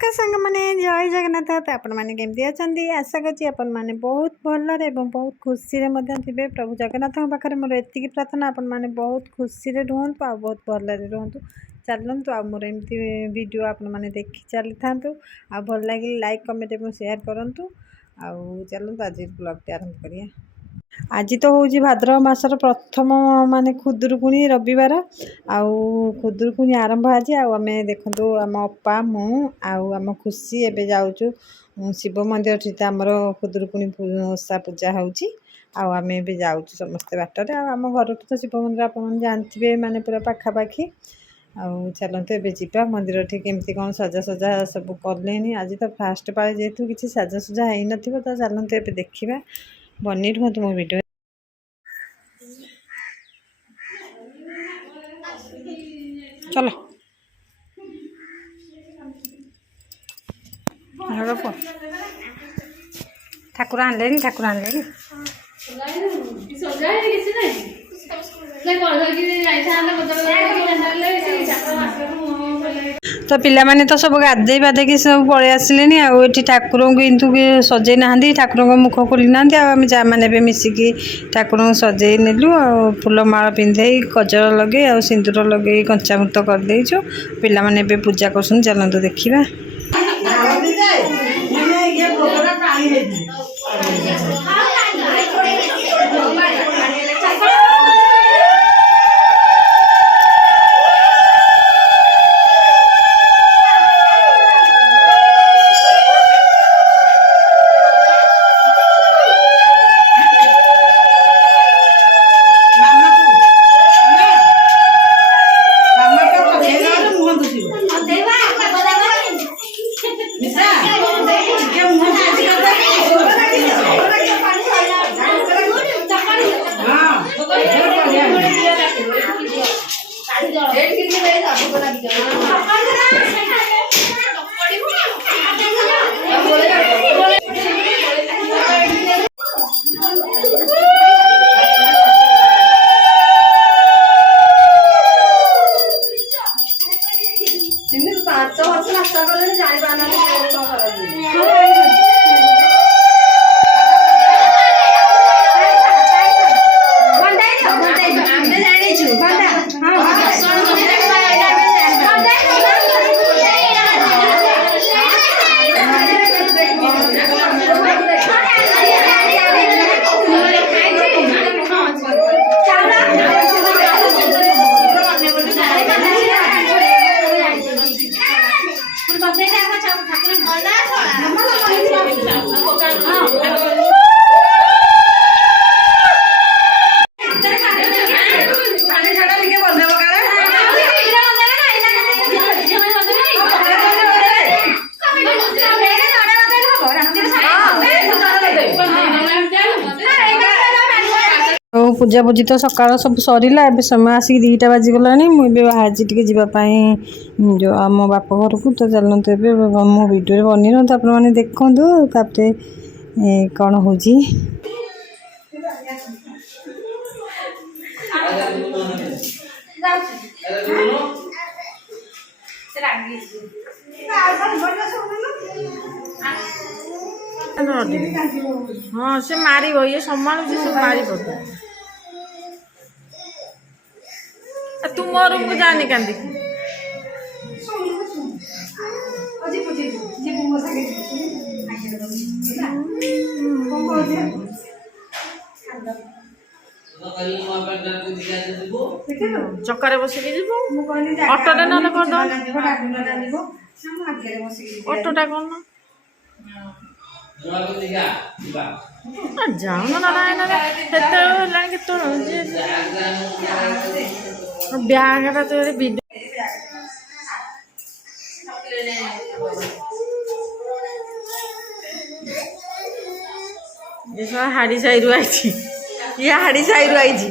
नमस्कार सांग मैंने जय जगन्नाथ। तो आपण मैंने केमती अच्छा आशा करी आपण मैंने बहुत भलरे और बहुत खुशी थे। प्रभु जगन्नाथ पाखे मोर एति प्रार्थना आपण मैंने बहुत खुशी रुहतु आ बहुत भलरे रुहतु। चलतु आ मोर एमती वीडियो आपण मैंने देखी चली था आ भल लगे लाइक कमेंट और शेयर करूँ। आउ चलतु आज ब्लॉग आरंभ करिए। आज तो हूँ भाद्रव मासर प्रथम माने खुदुरुकुणी रविवार आउ खुदुरुकुणी आरंभ आज आम देखु आम अपा मु आम खुशी एवं जाऊँ शिव मंदिर ठीक आमर खुदुरुकुणी ओषा पूजा होची आम भी जाऊँ समस्ते बाटर आम घर तो शिव मंदिर आप जानते माने पूरा पाखापाखि आउ चलते एवं जावा मंदिर ठीक केमती कौन सजा सजा सब कले। आज तो फास्ट पाए जेहेतु किसी सजासजा हो न तो चलते एवं देखा बनी रुहतु मो वीडियो। चलो ठाकुर आनले ठाकुर आनले तो पिला माने तो सब गाधे बाधे सब पलि आसिले आठी ठाकुर किंतु सजे ना ठाकुर मुख खोली ना आम जा मैंने मिसिकी ठाकुर सजे नेलु फूलमाला पिंधे कजर लगे आ सिंदूर लगे कंचामृत करदेचु पिला माने बे पूजा करछन। चलतु देखिबा। पूजा पूजी तो सकाल सब सरला ए समय आसिक 2टा बाजिगला मुझे बाहर टे जावाई जो आम बाप घर को। तो चलते मो वीडियो बनी रहा आप देखु तापर कौन हो हाँ से मार ये सामान सब मार तुम रूम को जाने कांदी चक्कर बसिक अटोटा ना अटोटा कौन जाऊन ब्यागटा तो हाड़ी साई रू आई ये हाड़ी साई रू आई सी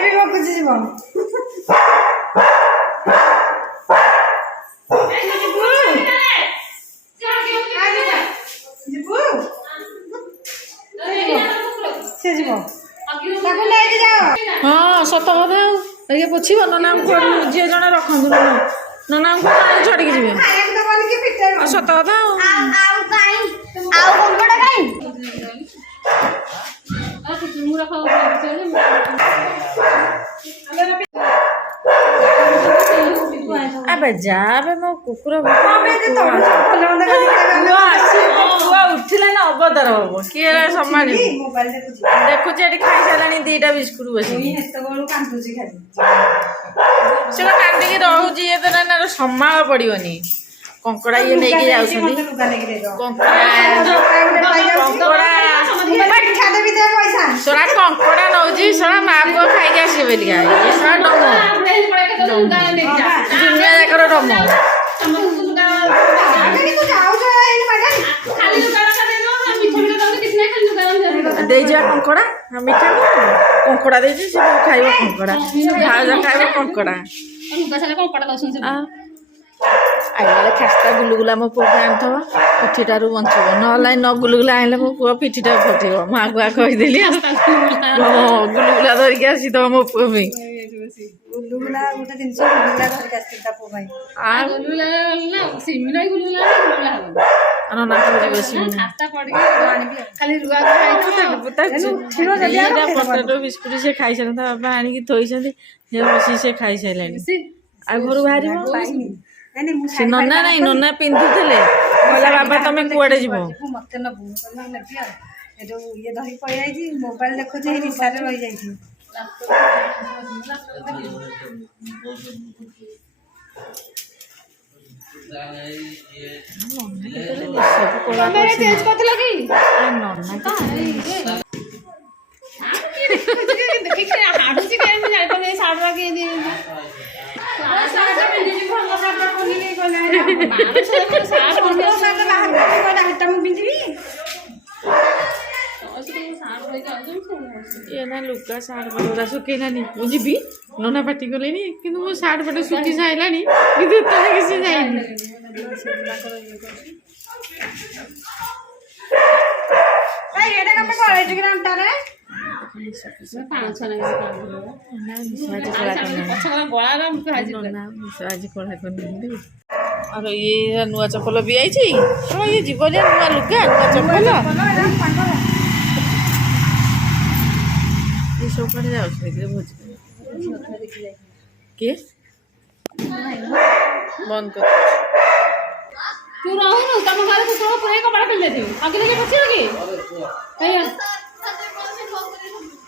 भी रखुच हाँ सत कथा। ये पोछिब नना झील जड़े रखु नना छड़क जी सत कथा अबे जा मो कुकुर उठिला ना अबदर हम किए सम्भाल देखुच खाई सारा दीटा बिस्कुट बस कांदिकी रोचे ये तो ना सम्भाल पड़ोनी कंकड़ा ये लेके सोरा कंकड़ा नौ सोरा माँ पुआ खाई आस दुनिया जाकर डम कंकड़ा मीठा कंकड़ा दे खाइब कंकड़ा भाज खाइब कंकड़ा आइले खास्ता गुलुगुला मो पुआ आनी थो पिठीटारू बंचब ना न गुलुगुला आइले मो पुआ पिठीटा फटेब माँ को कहीदेली गुलुगुला धरिक आसी तो मो पुआ गुलुगुला गोटे जिनस गुलुगुला धरिक आसी ता पुआ पटेटो बिस्कुट से खाई सारा बाबा आणिकी थोई बसी से खाई सारे आ घर बाहर नना नहीं नना पिंधुले कहला बाबा तुम कुआडे जीव मत नबू ये धरी पड़ी मोबाइल देखु निशा रही जाए ना लुगा सार्ट पटा सुखैला मुझे नना पाटी कले कि मो सार्ट पटा सुखी सारा किसी जाइनी और ये नुआ चपल भी आई ये जीवन नुआ लुगा नुआ चपल ये सब कड़े जाओ भोज किए बंद कर तू रहू तुम घर कुकुर पूरे कपड़ा पहन लेती अगले के पछी लगी कहिया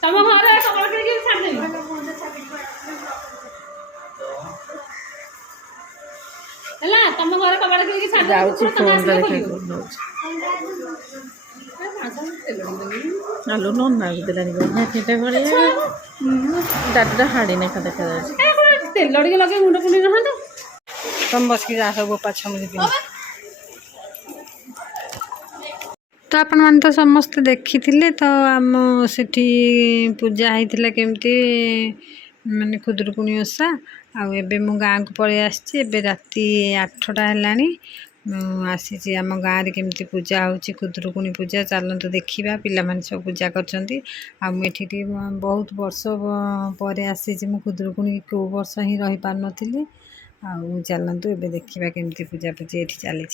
तुम घर कपड़ा के छाड़ दे हला तुम घर कपड़ा के छाड़ दे जाऊ फोन करे आलू नन ना दिलानी ना केटा करे दादा हाड़ी ने खा देखा तेल लड़ी लगे मुंड पुनी रहंतो तुम बस की जा सब पाछ मुझे तो आपण मान तो समस्त देखी तो आम सेठी पूजा होता केमती माने खुदुरुकुणी ओषा आबे मो गाँ को पलि आसी राति 8टा है आसी आम गाँव में केमती पूजा होची खुदुरुकुणी पूजा चलतु देखा पिला माने सब पूजा करछंती आठी बहुत वर्ष पर आसी खुदुरुकुणी को वर्ष ही रही पार नथिली चलतु एबे देखा केमती पूजा पूजी ये चली